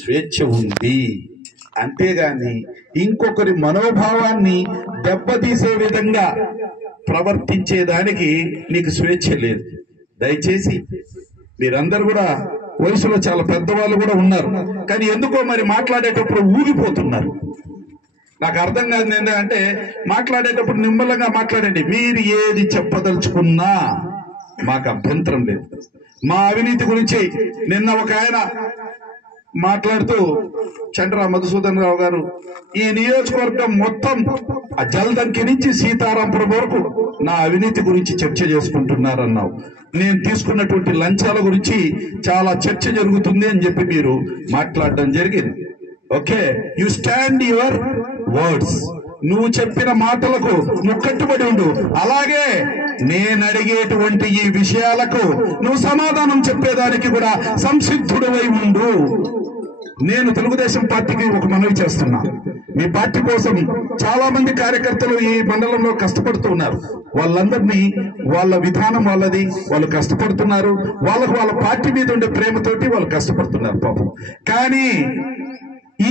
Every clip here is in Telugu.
స్వేచ్ఛ ఉంది. అంతేగాని ఇంకొకరి మనోభావాన్ని దెబ్బతీసే విధంగా ప్రవర్తించేదానికి నీకు స్వేచ్ఛ లేదు. దయచేసి మీరందరూ కూడా వయసులో చాలా పెద్దవాళ్ళు కూడా ఉన్నారు, కానీ ఎందుకో మరి మాట్లాడేటప్పుడు ఊగిపోతున్నారు. నాకు అర్థం కాదు ఏంటంటే మాట్లాడేటప్పుడు నిమ్మలంగా మాట్లాడండి. మీరు ఏది చెప్పదలుచుకున్నా మాకు అభ్యంతరం లేదు. మా అవినీతి గురించి నిన్న ఒక ఆయన మాట్లాడుతూ చంద్ర మధుసూదన్ రావు గారు ఈ నియోజకవర్గం మొత్తం జల్దంకి నుంచి సీతారాంపురం వరకు నా అవినీతి గురించి చర్చ చేసుకుంటున్నారన్నావు. నేను తీసుకున్నటువంటి లంచాల గురించి చాలా చర్చ జరుగుతుంది అని చెప్పి మీరు మాట్లాడడం జరిగింది. Okay, you stand your words. నువ్వు చెప్పిన మాటలకు నువ్వు కట్టుబడి ఉండు. అలాగే నేను అడిగేటువంటి ఈ విషయాలకు నువ్వు సమాధానం చెప్పేదానికి కూడా సంసిద్ధుడవై ఉండు. నేను తెలుగుదేశం పార్టీకి ఒక మనవి చేస్తున్నా. మీ పార్టీ కోసం చాలా మంది కార్యకర్తలు ఈ మండలంలో కష్టపడుతూ ఉన్నారు. వాళ్ళందరినీ వాళ్ళ విధానం వాళ్ళది, వాళ్ళు కష్టపడుతున్నారు. వాళ్ళకు వాళ్ళ పార్టీ మీద ఉండే ప్రేమతోటి వాళ్ళు కష్టపడుతున్నారు పాపం. కానీ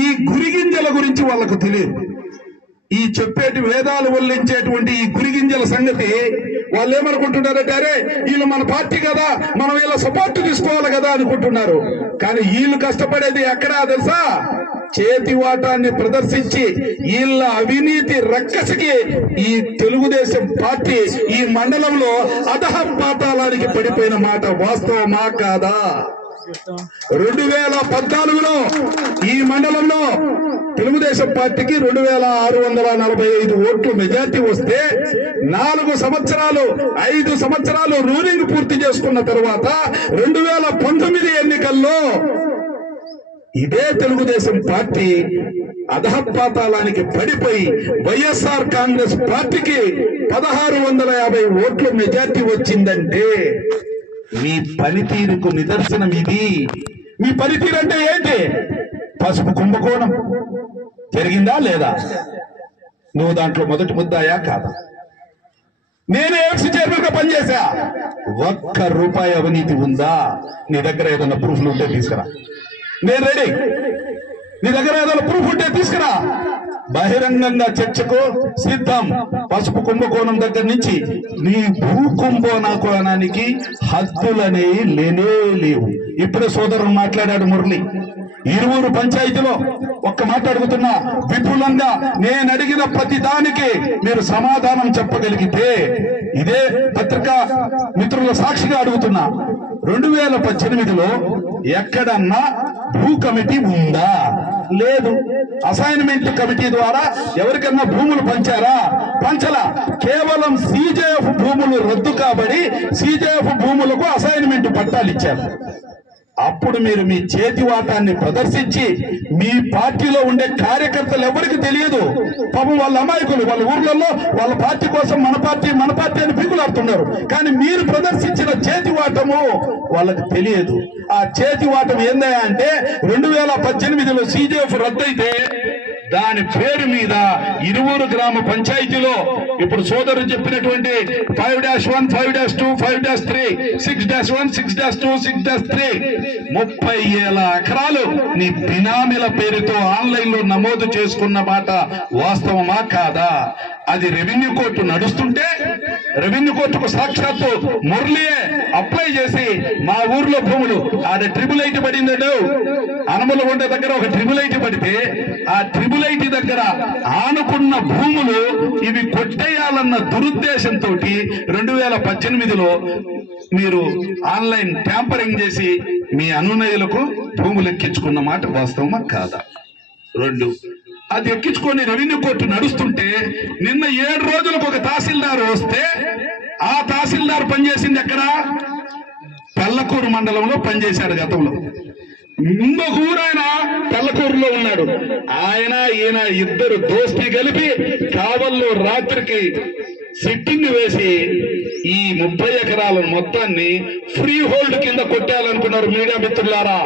ఈ గురిగింజల గురించి వాళ్ళకు తెలియదు. ఈ చెప్పేటి వేదాలు వల్లించేటువంటి ఈ గురిగింజల సంగతి వాళ్ళు ఏమనుకుంటున్నారంటే అరే వీళ్ళు మన పార్టీ కదా, మనం వీళ్ళ సపోర్ట్ తీసుకోవాలి కదా అనుకుంటున్నారు. కానీ వీళ్ళు కష్టపడేది ఎక్కడా తెలుసా? చేతివాటాన్ని ప్రదర్శించి వీళ్ళ అవినీతి రక్కసికి ఈ తెలుగుదేశం పార్టీ ఈ మండలంలో అధఃపాతాళానికి పడిపోయిన మాట వాస్తవమా కాదా? 2014లో ఈ మండలంలో తెలుగుదేశం పార్టీకి 2645 ఓట్లు మెజార్టీ వస్తే 5 సంవత్సరాలు రూలింగ్ పూర్తి చేసుకున్న తర్వాత 2019 ఎన్నికల్లో ఇదే తెలుగుదేశం పార్టీ అధఃపాతాళానికి పడిపోయి వైఎస్ఆర్ కాంగ్రెస్ పార్టీకి 1650 ఓట్లు మెజార్టీ వచ్చిందంటే మీ పనితీరుకు నిదర్శనం ఇది. మీ పనితీరు అంటే ఏంటి? పసుపు కుంభకోణం జరిగిందా లేదా? నువ్వు దాంట్లో మొదటి ముద్దాయా కాదా? నేనే ఎక్స్ చైర్మన్ గా పనిచేశా. 1 రూపాయి అవినీతి ఉందా? నీ దగ్గర ఏదైనా ప్రూఫ్లు ఉంటే తీసుకురా, నేను రెడీ. నీ దగ్గర ఏదైనా ప్రూఫ్ ఉంటే తీసుకురా. బహిరంగంగా చర్చకు సిద్ధం. పసుపు కుంభకోణం దగ్గర నుంచి నీ భూ కుంభకోణానికి హద్దులనే లేనే లేవు. ఇప్పుడే సోదరుడు మాట్లాడాడు మురళి. 20 పంచాయతీలో ఒక్క మాట అడుగుతున్నా, విపులంగా నేను అడిగిన ప్రతి దానికి మీరు సమాధానం చెప్పగలిగితే ఇదే పత్రికా మిత్రుల సాక్షిగా అడుగుతున్నా, 2018లో ఎక్కడన్నా భూ కమిటీ ఉందా? లేదు. అసైన్మెంట్ కమిటీ ద్వారా ఎవరికన్నా భూములు పంచారా? పంచలా. కేవలం సిజేఎఫ్ భూములు రద్దు కాబడి సిజేఎఫ్ భూములకు అసైన్మెంట్ పట్టాలు ఇచ్చారు. అప్పుడు మీరు మీ చేతి వాటాన్ని ప్రదర్శించి మీ పార్టీలో ఉండే కార్యకర్తలు ఎవరికి తెలియదు. పాపం వాళ్ళ అమాయకులు వాళ్ళ ఊర్లలో వాళ్ళ పార్టీ కోసం మన పార్టీ అని పీకులాడుతున్నారు. కానీ మీరు ప్రదర్శించిన చేతి వాటము వాళ్ళకి తెలియదు. ఆ చేతి వాటం ఏందయ్యా అంటే 2018లో సిజేఎఫ్ రద్దయితే దాని పేరు మీద 20 గ్రామ పంచాయతీలో ఇప్పుడు సోదరుడు చెప్పినటువంటి 5-1, 5-2, 5-3, 6-1, 6-2, 6-3 30,000 ఎకరాలు నీ బినామీల పేరుతో ఆన్లైన్ లో నమోదు చేసుకున్న మాట వాస్తవమా కాదా? అది రెవెన్యూ కోర్టు నడుస్తుంటే రెవెన్యూ కోర్టుకు సాక్షాత్తు మురళియే అప్లై చేసి మా ఊర్లో భూములు అది 888 పడిందో అనమలగొండ దగ్గర ఒక 888 పడితే ఆ 888 దగ్గర ఆనుకున్న భూములు ఇవి కొట్టేయాలన్న దురుద్దేశంతో 2018లో మీరు ఆన్లైన్ ట్యాంపరింగ్ చేసి మీ అనునయులకు భూములు ఎక్కించుకున్న మాట వాస్తవమా కాదా? 2 అది ఎక్కించుకొని రెవెన్యూ కోర్టు నడుస్తుంటే నిన్న 7 రోజులకు ఒక తహసీల్దార్ వస్తే ఆ తహసీల్దార్ పనిచేసింది ఎక్కడ? పెళ్లకూరు మండలంలో పనిచేశాడు గతంలో. ఇంకొక ఊరాయన పెళ్లకూరులో ఉన్నాడు. ఈయన ఇద్దరు దోస్తీ కలిపి కావల్లో రాత్రికి సిట్టింగ్ వేసి ఈ 30 ఎకరాల మొత్తాన్ని ఫ్రీ హోల్డ్ కింద కొట్టాలనుకున్నారు. మీడియా మిత్రులారా,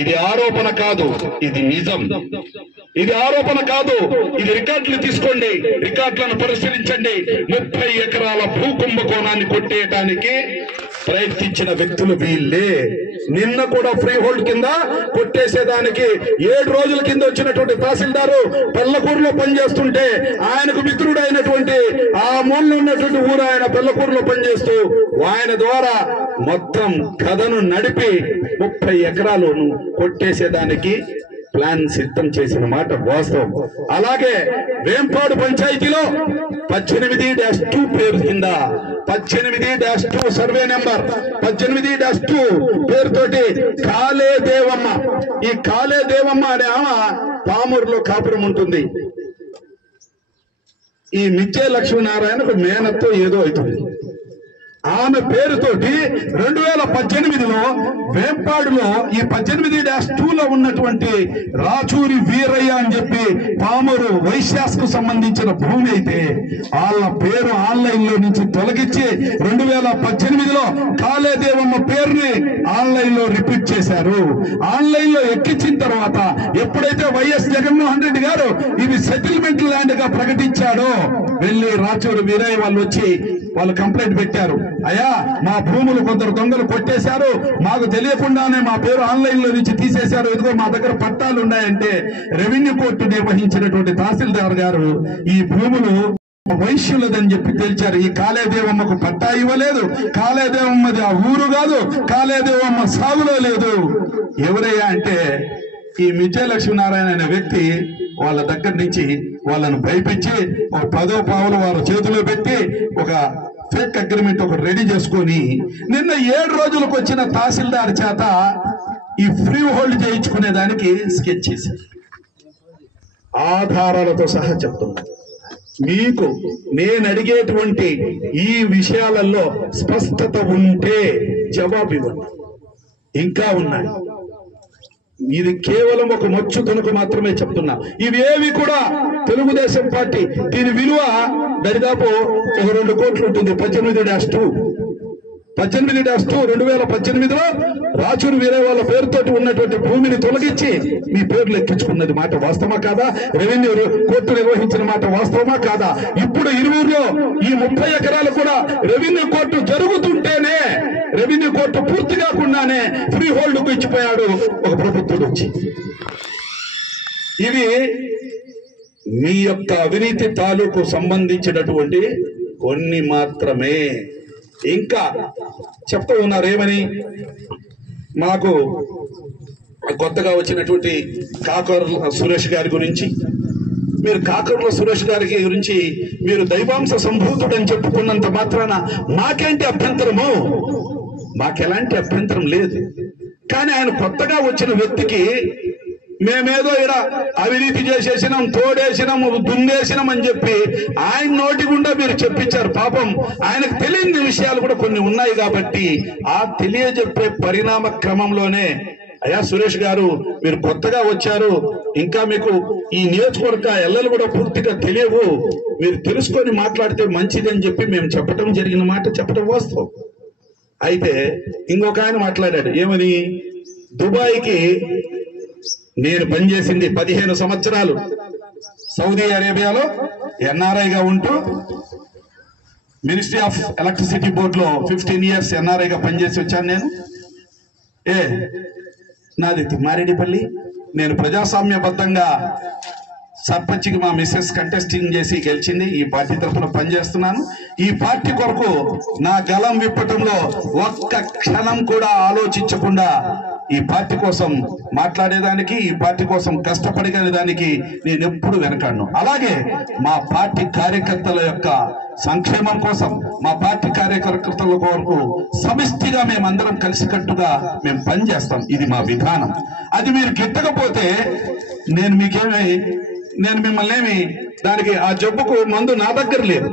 ఇది ఆరోపణ కాదు, ఇది నిజం. ఇది ఆరోపణ కాదు, ఇది రికార్డులు తీసుకోండి, రికార్డులను పరిశీలించండి. 30 ఎకరాల భూ కుంభకోణాన్ని కొట్టేయటానికి ప్రయత్నించిన వ్యక్తులు వీళ్ళే. నిన్న కూడా ఫ్రీ హోల్డ్ కింద కొట్టేసేదానికి 7 రోజుల కింద వచ్చినటువంటి తహసీల్దారు పెళ్లకూరులో పనిచేస్తుంటే ఆయనకు మిత్రుడు అయినటువంటి ఆ మూలలో ఉన్నటువంటి ఊరు ఆయన పెళ్లకూరులో పనిచేస్తూ ఆయన ద్వారా మొత్తం కథను నడిపి 30 ఎకరాలను కొట్టేసేదానికి ప్లాన్ సిద్ధం చేసిన మాట వాస్తవం. అలాగే వేంపాడు పంచాయతీలో 18-2 పేరు కింద 18-2 సర్వే నెంబర్ 18-2 పేరుతోటి కాలే దేవమ్మ, ఈ కాలే దేవమ్మ అనే ఆమె పామూరులో కాపురం ఉంటుంది. ఈ మిచ్చే లక్ష్మీనారాయణకు మేనత్తో ఏదో అవుతుంది. ఆమె పేరుతోటి 2018లో వేంపాడులో ఈ 18-2లో ఉన్నటువంటి రాచూరి వీరయ్య అని చెప్పి పామూరు వైశ్యాస్కు సంబంధించిన భూమి అయితే వాళ్ళ పేరు ఆన్లైన్ లో నుంచి తొలగించి 2018లో కాళేదేవమ్మ పేరుని ఆన్లైన్ లో రిపీట్ చేశారు. ఆన్లైన్ లో ఎక్కించిన తర్వాత ఎప్పుడైతే వైఎస్ జగన్మోహన్ రెడ్డి గారు ఇది సెటిల్మెంట్ ల్యాండ్ గా ప్రకటించాడో వెళ్లి రాచూరి వీరయ్య వాళ్ళు వచ్చి వాళ్ళు కంప్లైంట్ పెట్టారు. అయ్యా, మా భూములు కొందరు దొంగలు కొట్టేశారు, మాకు తెలియకుండానే మా పేరు ఆన్లైన్ లో నుంచి తీసేశారు, ఇదిగో మా దగ్గర పట్టాలు ఉన్నాయంటే రెవెన్యూ కోర్టు నిర్వహించినటువంటి తహసీల్దార్ గారు ఈ భూములు వైశ్యులదని చెప్పి తెలిచారు. ఈ కాళేదేవమ్మకు పట్టా ఇవ్వలేదు, కాళేదేవమ్మది ఆ ఊరు కాదు, కాళేదేవమ్మ సాగులో లేదు. ఎవరయ్యా అంటే ఈ మిచ్చే లక్ష్మీనారాయణ అనే వ్యక్తి వాళ్ళ దగ్గర నుంచి వాళ్ళను భయపించి ఒక 10 పావులు వాళ్ళ చేతిలో పెట్టి ఒక ఫేక్ అగ్రిమెంట్ ఒకటి రెడీ చేసుకొని నిన్న 7 రోజులకు వచ్చిన తహసీల్దార్ చేత ఈ ఫ్రీ హోల్డ్ చేయించుకునే దానికి స్కెచ్ చేశారు. ఆధారాలతో సహా చెప్తున్నా. మీకు నేను అడిగేటువంటి ఈ విషయాలలో స్పష్టత ఉంటే జవాబు ఇవ్వండి. ఇంకా ఉన్నాయి. ఇది కేవలం ఒక మచ్చు కనుక మాత్రమే చెప్తున్నా. ఇవేవి కూడా తెలుగుదేశం పార్టీ దీని విలువ దరిదాపు ఒక 2 కోట్లు ఉంటుంది. 18-2 2018లో రాచూరి వీరయ్య వాళ్ళ పేరుతోటి ఉన్నటువంటి భూమిని తొలగించి మీ పేర్లు ఎక్కించుకున్నది మాట వాస్తవమా కాదా? రెవెన్యూ కోర్టు నిర్వహించిన మాట వాస్తవమా కాదా? ఇప్పుడు ఇరువురులో ఈ 30 ఎకరాలు కూడా రెవెన్యూ కోర్టు జరుగుతుంటేనే, రెవెన్యూ కోర్టు పూర్తి కాకుండానే ఫ్రీ హోల్డ్ కు ఇచ్చిపోయాడు ఒక ప్రభుత్వం వచ్చి. ఇవి మీ యొక్క అవినీతి తాలూకు సంబంధించినటువంటి కొన్ని మాత్రమే. ఇంకా చెప్తూ ఉన్నారు ఏమని, మాకు కొత్తగా వచ్చినటువంటి కాకర్ల సురేష్ గారి గురించి, మీరు కాకర్ల సురేష్ గారి గురించి మీరు దైవాంశ సంభూతుడని చెప్పుకున్నంత మాత్రాన మాకేంటి అభ్యంతరము? మాకెలాంటి అభ్యంతరం లేదు. కానీ ఆయన కొత్తగా వచ్చిన వ్యక్తికి మేమేదో ఇక్కడ అవినీతి చేసేసినాం, తోడేసినాం, దున్నేసినాం అని చెప్పి ఆయన నోటి గుండా మీరు చెప్పించారు. పాపం ఆయనకు తెలియని విషయాలు కూడా కొన్ని ఉన్నాయి కాబట్టి ఆ తెలియజెప్పే పరిణామ క్రమంలోనే అయ్యా సురేష్ గారు మీరు కొత్తగా వచ్చారు, ఇంకా మీకు ఈ నియోజకవర్గ ఎల్లలు కూడా పూర్తిగా తెలియవు, మీరు తెలుసుకొని మాట్లాడితే మంచిది అని చెప్పి మేము చెప్పడం జరిగిన మాట చెప్పడం వాస్తవం. అయితే ఇంకొక ఆయన మాట్లాడాడు ఏమని, దుబాయ్కి నేను పనిచేసింది 15 సంవత్సరాలు సౌదీ అరేబియాలో ఎన్ఆర్ఐగా ఉంటూ మినిస్ట్రీ ఆఫ్ ఎలక్ట్రిసిటీ బోర్డులో 15 ఇయర్స్ ఎన్ఆర్ఐగా పనిచేసి వచ్చాను నేను. నాది తిమ్మారెడ్డిపల్లి. నేను ప్రజాస్వామ్యబద్ధంగా సర్పంచ్కి మా మిస్సెస్ కంటెస్టింగ్ చేసి గెలిచింది. ఈ పార్టీ తరఫున పనిచేస్తున్నాను. ఈ పార్టీ కొరకు నా గలం విప్పటంలో ఒక్క క్షణం కూడా ఆలోచించకుండా ఈ పార్టీ కోసం మాట్లాడేదానికి, ఈ పార్టీ కోసం కష్టపడేదానికి నేను ఎప్పుడు వెనకాడను. అలాగే మా పార్టీ కార్యకర్తల యొక్క సంక్షేమం కోసం, మా పార్టీ కార్యకర్తల కొరకు సమిష్టిగా మేమందరం కలిసికట్టుగా మేము పనిచేస్తాం. ఇది మా విధానం. అది మీరు గిట్టకపోతే నేను మిమ్మల్ని దానికి ఆ జబ్బుకు మందు నా దగ్గర లేదు.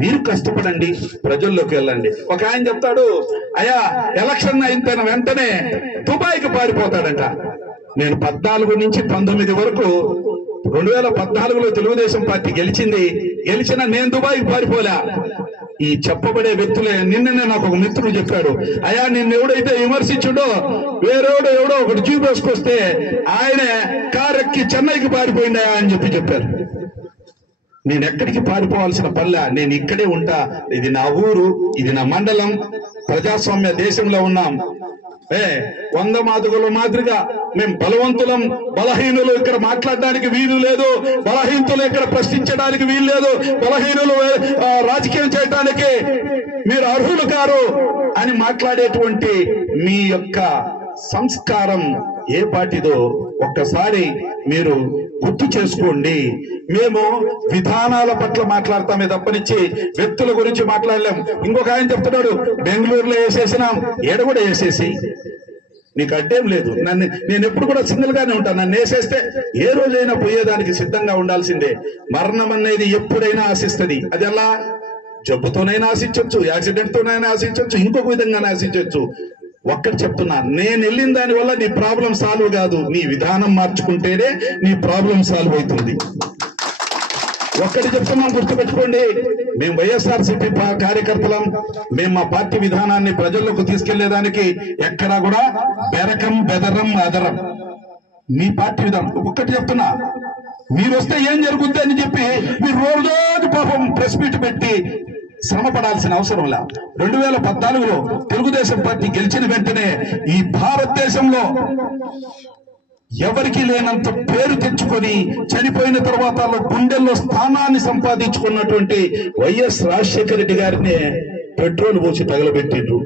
మీరు కష్టపడండి, ప్రజల్లోకి వెళ్ళండి. ఒక ఆయన చెప్తాడు, అయ్యా ఎలక్షన్ అయిన వెంటనే దుబాయ్కి పారిపోతాడంట. నేను 14 నుంచి 19 వరకు 2014లో తెలుగుదేశం పార్టీ గెలిచిన నేను దుబాయ్కి పారిపోలే. ఈ చెప్పబడే వ్యక్తులే. నిన్ననే నాకు ఒక మిత్రుడు చెప్పాడు, అయ్యా నిన్ను ఎవడైతే విమర్శించుడో ఎవడో ఒకటి జీప్ వేసుకొస్తే ఆయనే కారెక్కి చెన్నైకి పారిపోయిందా అని చెప్పారు. నేను ఎక్కడికి పారిపోవాల్సిన పల్లె, నేను ఇక్కడే ఉంటా. ఇది నా ఊరు, ఇది నా మండలం. ప్రజాస్వామ్య దేశంలో ఉన్నాం. 100 మాదిగల మాదిరిగా మేము బలవంతులం, బలహీనులు ఇక్కడ మాట్లాడడానికి వీలు లేదు, బలహీనతలు ఇక్కడ ప్రశ్నించడానికి వీలు లేదు, బలహీనులు రాజకీయం చేయడానికి మీరు అర్హులు కారు అని మాట్లాడేటువంటి మీ యొక్క సంస్కారం ఏ పార్టీదో ఒక్కసారి మీరు గుర్తు చేసుకోండి. మేము విధానాల పట్ల మాట్లాడతామే తప్పనిచ్చి వ్యక్తుల గురించి మాట్లాడలేం. ఇంకొక ఆయన చెప్తున్నాడు, బెంగళూరులో వేసేసినాం, ఏడ కూడా వేసేసి నీకు అడ్డేం లేదు. నేను ఎప్పుడు కూడా సింగిల్ గానే ఉంటాను. నన్ను వేసేస్తే ఏ రోజైనా పోయేదానికి సిద్ధంగా ఉండాల్సిందే. మరణం అనేది ఎప్పుడైనా ఆశిస్తుంది. అది ఎలా? జబ్బుతోనైనా ఆశించవచ్చు, యాక్సిడెంట్ తోనైనా ఆశించవచ్చు, ఇంకొక విధంగానే ఆశించవచ్చు. ఒక్కటి చెప్తున్నా, నేను వెళ్ళిన దాని వల్ల నీ ప్రాబ్లం సాల్వ్ కాదు. నీ విధానం మార్చుకుంటేనే నీ ప్రాబ్లం సాల్వ్ అవుతుంది. ఒక్కటి చెప్తున్నాం, గుర్తుపెట్టుకోండి. మేము వైఎస్ఆర్సీపీ కార్యకర్తలం. మేము మా పార్టీ విధానాన్ని ప్రజల్లోకి తీసుకెళ్లేదానికి ఎక్కడా కూడా బెరకం, బెదరం, అదరం. మీ పార్టీ విధానం ఒక్కటి చెప్తున్నా, మీరు వస్తే ఏం జరుగుద్ది అని చెప్పి మీరు రోజు పాపం ప్రెస్ మీట్ పెట్టి శ్రమ పడాల్సిన అవసరం లే. 2014లో తెలుగుదేశం పార్టీ గెలిచిన వెంటనే ఈ భారతదేశంలో ఎవరికి లేనంత పేరు తెచ్చుకొని చనిపోయిన తర్వాత గుండెల్లో స్థానాన్ని సంపాదించుకున్నటువంటి వైఎస్ రాజశేఖర రెడ్డి గారిని పెట్రోల్ పోసి తగలబెట్టిండ్రు.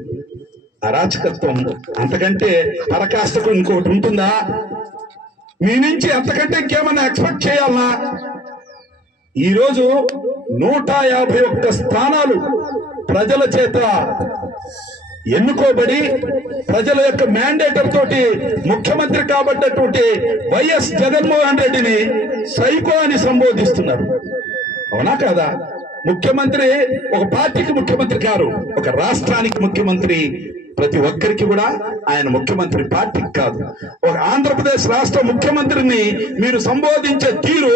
అరాచకత్వం అంతకంటే పరకాష్టకు ఇంకొకటి ఉంటుందా? మీ నుంచి అంతకంటే ఇంకేమన్నా ఎక్స్పెక్ట్ చేయాలనా? ఈరోజు 151 స్థానాలు ప్రజల చేత ఎన్నుకోబడి ప్రజల యొక్క మ్యాండేటర్ తోటి ముఖ్యమంత్రి కాబట్టినటువంటి వైఎస్ జగన్మోహన్ రెడ్డిని సైకో అని సంబోధిస్తున్నారు. అవునా కాదా? ముఖ్యమంత్రి ఒక పార్టీకి ముఖ్యమంత్రి కాదు, ఒక రాష్ట్రానికి ముఖ్యమంత్రి. ప్రతి ఒక్కరికి కూడా ఆయన ముఖ్యమంత్రి, పార్టీకి కాదు. ఒక ఆంధ్రప్రదేశ్ రాష్ట్ర ముఖ్యమంత్రిని మీరు సంబోధించే తీరు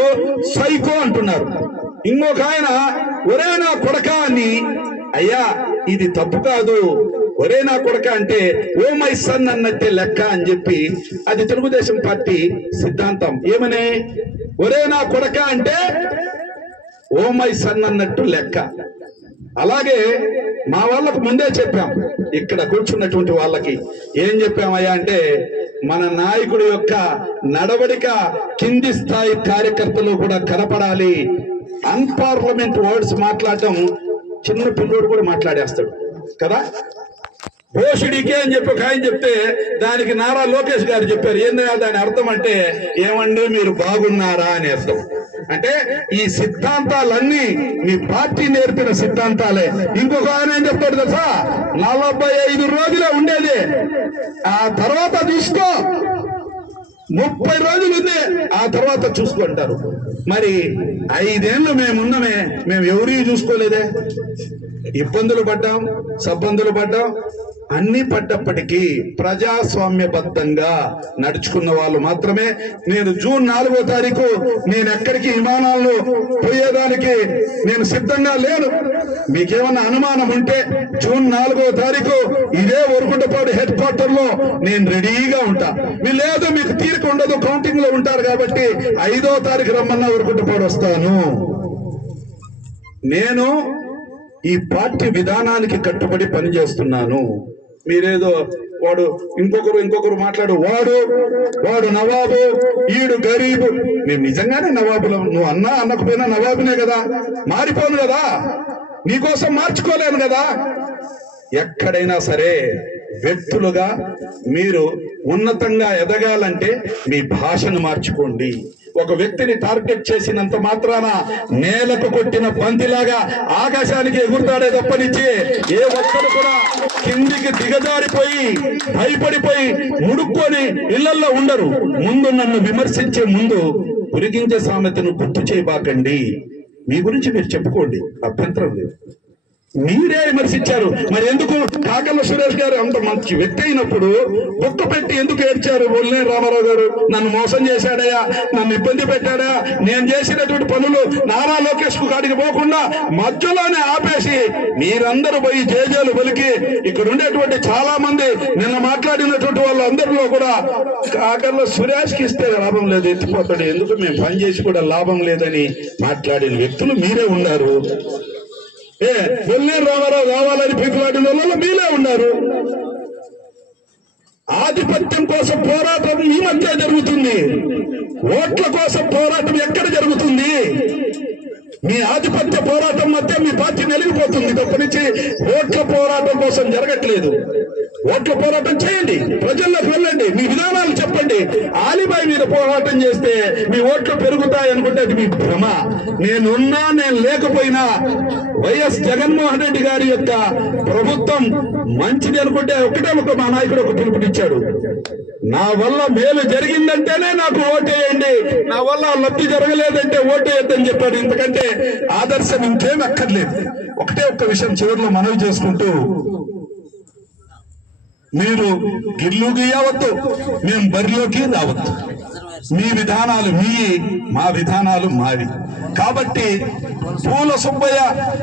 సైకో అంటున్నారు. ఇంకొక ఆయన ఒరే నా కొడక అని, అయ్యా ఇది తప్పు కాదు, ఒరే నా కొడక అంటే ఓ మై సన్ అన్నట్టే లెక్క అని చెప్పి అది తెలుగుదేశం పార్టీ సిద్ధాంతం. ఏమనే ఒరే నా కొడక అంటే ఓ మై సన్ అన్నట్టు లెక్క. అలాగే మా వాళ్ళకు ముందే చెప్పాం, ఇక్కడ కూర్చున్నటువంటి వాళ్ళకి ఏం చెప్పామయ్యా అంటే, మన నాయకుడి యొక్క నడవడిక కింది స్థాయి కార్యకర్తలు కూడా కనపడాలి. అన్పార్లమెంట్ వర్డ్స్ మాట్లాడటం చిన్న పిల్లోడు కూడా మాట్లాడేస్తాడు కదా. భోషుడికే అని చెప్పి ఒక ఆయన చెప్తే దానికి నారా లోకేష్ గారు చెప్పారు. ఏందా దాని అర్థం అంటే, ఏమండి మీరు బాగున్నారా అని అర్థం. అంటే ఈ సిద్ధాంతాలన్నీ మీ పార్టీ నేర్పిన సిద్ధాంతాలే. ఇంకొక ఆయన ఏం చెప్తాడు తెలుసా, 45 రోజులే ఉండేది, ఆ తర్వాత తీసుకో, 30 రోజులు ఉంది, ఆ తర్వాత చూసుకుంటారు. మరి 5 ఏళ్ళు మేమున్నామే, మేము ఎవరి చూసుకోలేదే. ఇబ్బందులు పడ్డాం, సబ్బందులు పడ్డాం, అన్ని పడ్డప్పటికీ ప్రజాస్వామ్యబద్ధంగా నడుచుకున్న వాళ్ళు మాత్రమే. నేను జూన్ 4వ తారీఖు నేను ఎక్కడికి విమానాల్లో పోయేదానికి నేను సిద్ధంగా లేను. మీకేమన్నా అనుమానం ఉంటే జూన్ 4వ తారీఖు ఇదే వరకుంటపాడు హెడ్ క్వార్టర్ లో నేను రెడీగా ఉంటా. లేదు మీకు తీరిక ఉండదు, కౌంటింగ్ లో ఉంటారు కాబట్టి 5వ తారీఖు రమ్మన్నా వరకుంటపాడు వస్తాను. నేను ఈ పార్టీ విధానానికి కట్టుబడి పనిచేస్తున్నాను. మీరేదో వాడు ఇంకొకరు మాట్లాడు, వాడు నవాబు, ఈడు గరీబు. మేము నిజంగానే నవాబులం. నువ్వు అన్నా అన్నకపోయినా నవాబునే కదా, మారిపోను కదా, నీకోసం మార్చుకోలేను కదా. ఎక్కడైనా సరే వ్యక్తులుగా మీరు ఉన్నతంగా ఎదగాలంటే మీ భాషను మార్చుకోండి. ఒక వ్యక్తిని టార్గెట్ చేసినంత మాత్రాన నేలకు కొట్టిన బంతిలాగా ఆకాశానికి ఎగురుతాడే తప్పనిచ్చి ఏ ఒక్కరు కూడా కిందికి దిగజారిపోయి భయపడిపోయి ముడుక్కొని ఇళ్లల్లో ఉండరు. ముందు నన్ను విమర్శించే ముందు ఉరిగించే సామెతను గుర్తు చేయబాకండి. మీ గురించి మీరు చెప్పుకోండి, అభ్యంతరం లేదు. మీరే విమర్శించారు. మరి ఎందుకు కాకర్ల సురేష్ గారు అంత మంచి వ్యక్తి అయినప్పుడు ఒక్క పెట్టి ఎందుకు ఏడ్చారు? బొల్లినేని రామారావు గారు నన్ను మోసం చేశాడయా, నన్ను ఇబ్బంది పెట్టాడా, నేను చేసినటువంటి పనులు నారా లోకేష్ కు కాడికి పోకుండా మధ్యలోనే ఆపేసి మీరందరూ పోయి జేజేలు పలికి ఇక్కడ ఉండేటువంటి చాలా మంది నిన్న మాట్లాడినటువంటి వాళ్ళందరిలో కూడా కాకర్ల సురేష్ కి ఇస్తే లాభం లేదు, ఎత్తిపోతాడు, ఎందుకు మేము పని చేసి కూడా లాభం లేదని మాట్లాడిన వ్యక్తులు మీరే ఉన్నారు. బొల్లినేని రామారావు కావాలని పీకులాడిన వాళ్ళు మీరే ఉన్నారు. ఆధిపత్యం కోసం పోరాటం మీ మధ్య జరుగుతుంది. ఓట్ల కోసం పోరాటం ఎక్కడ జరుగుతుంది? మీ ఆధిపత్య పోరాటం మధ్య మీ పార్టీ నలిగిపోతుంది తప్పనిచ్చి ఓట్ల పోరాటం కోసం జరగట్లేదు. ఓట్ల పోరాటం చేయండి, ప్రజల్లోకి వెళ్ళండి, మీ విధానాలు చెప్పండి. ఆలిబాయి మీద పోరాటం చేస్తే మీ ఓట్లు పెరుగుతాయి అనుకుంటే అది మీ భ్రమ. నేనున్నా నేను లేకపోయినా వైఎస్ జగన్మోహన్ రెడ్డి గారి యొక్క ప్రభుత్వం మంచిది అనుకుంటే ఒకటే ఒక మా నాయకుడు ఒక పిలుపునిచ్చాడు, నా వల్ల మేలు జరిగిందంటేనే నాకు ఓటేయండి, నా వల్ల లబ్ధి జరగలేదంటే ఓటేయద్దని చెప్పాడు. ఎందుకంటే ఆదర్శం ఇంకేం అక్కర్లేదు. ఒకటే ఒక్క విషయం చివరిలో మనవి చేసుకుంటూ, మీరు గిర్లు గీయవద్దు, మేము బరిలోకి రావద్దు. మీ విధానాలు మీ, మా విధానాలు మావి. కాబట్టి పూల సుబ్బయ్య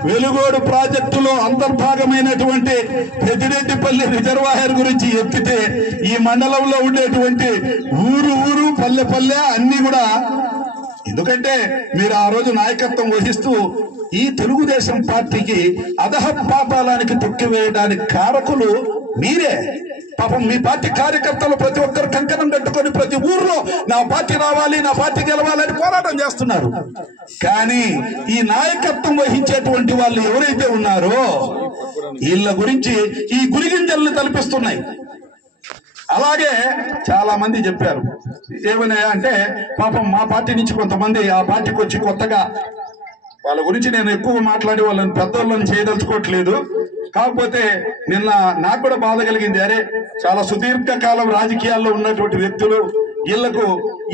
వెలుగోడు ప్రాజెక్టులో అంతర్భాగమైనటువంటి పెద్దిరెడ్డిపల్లి రిజర్వాయర్ గురించి ఎత్తితే ఈ మండలంలో ఉండేటువంటి ఊరు ఊరు పల్లె పల్లె అన్ని కూడా, ఎందుకంటే మీరు ఆ రోజు నాయకత్వం వహిస్తూ ఈ తెలుగుదేశం పార్టీకి అధహ పాతాళానికి తొక్కివేయడానికి కారకులు మీరే. పాపం మీ పార్టీ కార్యకర్తలు ప్రతి ఒక్కరు కంకణం కట్టుకొని ప్రతి ఊర్లో నా పార్టీ రావాలి, నా పార్టీ గెలవాలని పోరాటం చేస్తున్నారు. కానీ ఈ నాయకత్వం వహించేటువంటి వాళ్ళు ఎవరైతే ఉన్నారో వీళ్ళ గురించి ఈ గురిగింజల్ని తలపిస్తున్నాయి. అలాగే చాలా మంది చెప్పారు ఏమన్నా అంటే, పాపం మా పార్టీ నుంచి కొంతమంది ఆ పార్టీకి వచ్చి కొత్తగా, వాళ్ళ గురించి నేను ఎక్కువ మాట్లాడి వాళ్ళని పెద్దోళ్ళని చేయదలుచుకోవట్లేదు. కాకపోతే నిన్న నాకు కూడా బాధ కలిగింది. అరే, చాలా సుదీర్ఘకాలం రాజకీయాల్లో ఉన్నటువంటి వ్యక్తులు వీళ్లకు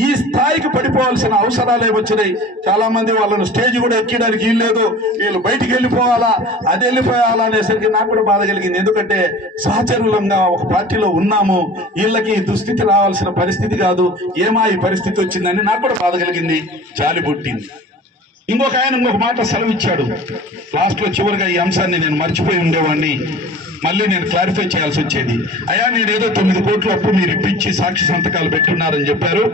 ఈ స్థాయికి పడిపోవాల్సిన అవసరాలే వచ్చినాయి. చాలా మంది వాళ్ళను స్టేజ్ కూడా ఎక్కడానికి వీల్లేదు, వీళ్ళు బయటికి వెళ్ళిపోవాలా, అది వెళ్ళిపోవాలా అనేసరికి నాకు కూడా బాధ కలిగింది. ఎందుకంటే సహచరులంగా ఒక పార్టీలో ఉన్నాము, వీళ్ళకి దుస్థితి రావాల్సిన పరిస్థితి కాదు, ఏమా ఈ పరిస్థితి వచ్చిందని నాకు కూడా బాధ కలిగింది, జాలి పుట్టింది. ఇంకొక ఆయన ఇంకొక మాట సెలవిచ్చాడు లాస్ట్ లో. చివరిగా ఈ అంశాన్ని నేను మర్చిపోయి ఉండేవాడిని, మళ్ళీ నేను క్లారిఫై చేయాల్సి వచ్చేది. అయ్యా, నేనేదో 9 కోట్ల అప్పు మీరు ఇప్పించి సాక్షి సంతకాలు పెట్టున్నారని చెప్పారు.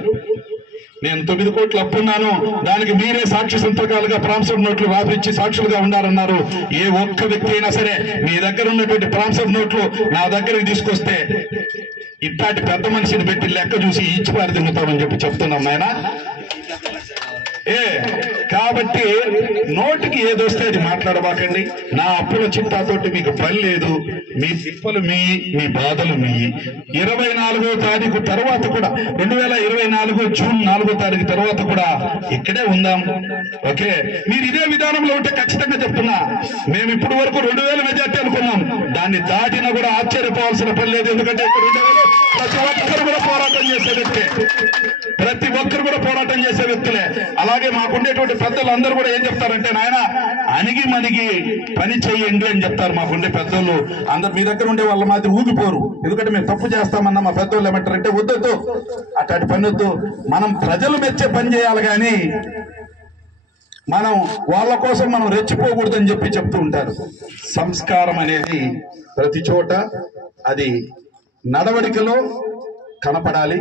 నేను 9 కోట్ల అప్పున్నాను, దానికి మీరే సాక్షి సంతకాలుగా ప్రామిసరీ నోట్లు రాపిచ్చి సాక్షులుగా ఉన్నారన్నారు. ఏ ఒక్క వ్యక్తి అయినా సరే మీ దగ్గర ఉన్నటువంటి ప్రామిసరీ నోట్లు నా దగ్గరికి తీసుకొస్తే ఇట్లాంటి పెద్ద మనిషిని పెట్టి లెక్క చూసి ఇచ్చి పారి తిరుగుతామని చెప్పి చెప్తున్నాం నాయన. కాబట్టి నోటికి ఏదొస్తే అది మాట్లాడబాకండి. నా అప్పుల చిట్టాతోటి మీకు పని లేదు, మీ తిప్పలు మీ బాధలు మీ. 24వ తారీఖు తర్వాత కూడా 2024 జూన్ 4వ తారీఖు తర్వాత కూడా ఇక్కడే ఉందాం. ఓకే, మీరు ఇదే విధానంలో ఉంటే ఖచ్చితంగా చెప్తున్నా, మేము ఇప్పటి వరకు 2000 మెజార్టీ అనుకున్నాం, దాన్ని దాటినా కూడా ఆశ్చర్యపోవాల్సిన పని లేదు. ఎందుకంటే ప్రతి ఒక్కరు కూడా పోరాటం చేసే వ్యక్తే, ప్రతి ఒక్కరు కూడా పోరాటం చేసే వ్యక్తులే. అలాగే మాకుండేటువంటి పెద్దలు అందరూ కూడా ఏం చెప్తారంటే, నాయన అణిగి మణిగి పని చెయ్యండి అని చెప్తారు. మాకుండే పెద్దలు అందరు మీ దగ్గర ఉండే వాళ్ళ మాత్రం ఊగిపోరు. ఎందుకంటే మేము తప్పు చేస్తామన్నా మా పెద్దోళ్ళు ఏమంటారంటే, వద్దొద్దు, అట్లాంటి పని వద్దు, మనం ప్రజలు మెచ్చే పని చేయాలి కానీ మనం వాళ్ళ కోసం మనం రెచ్చిపోకూడదని చెప్పి చెప్తూ ఉంటారు. సంస్కారం అనేది ప్రతి చోట అది నడవడికలో కనపడాలి.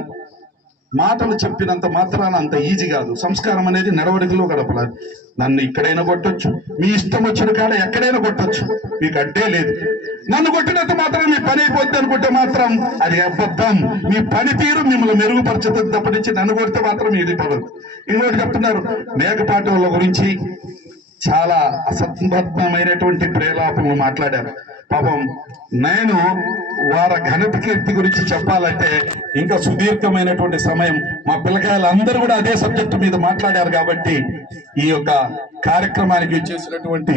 మాటలు చెప్పినంత మాత్రాన అంత ఈజీ కాదు. సంస్కారం అనేది నడవడికలో గడపడాలి. నన్ను ఇక్కడైనా కొట్టొచ్చు, మీ ఇష్టం వచ్చిన కాడ ఎక్కడైనా కొట్టొచ్చు, మీకు అడ్డే లేదు. నన్ను కొట్టినంత మాత్రం మీ పని అయిపోద్ది అనుకుంటే మాత్రం అది అబద్ధం. మీ పనితీరు మిమ్మల్ని మెరుగుపరచుతుంది తప్పనించి నన్ను కొడితే మాత్రం ఇది పడదు. ఇంకోటి చెప్తున్నారు, మేకపాటి వాళ్ళ గురించి చాలా అసంబద్ధమైనటువంటి ప్రేలాపనలు మాట్లాడారు. పాపం నేను వారి ఘనత కీర్తి గురించి చెప్పాలంటే ఇంకా సుదీర్ఘమైనటువంటి సమయం. మా పిల్లకాయలందరూ కూడా అదే సబ్జెక్టు మీద మాట్లాడారు. కాబట్టి ఈ యొక్క కార్యక్రమానికి చేసినటువంటి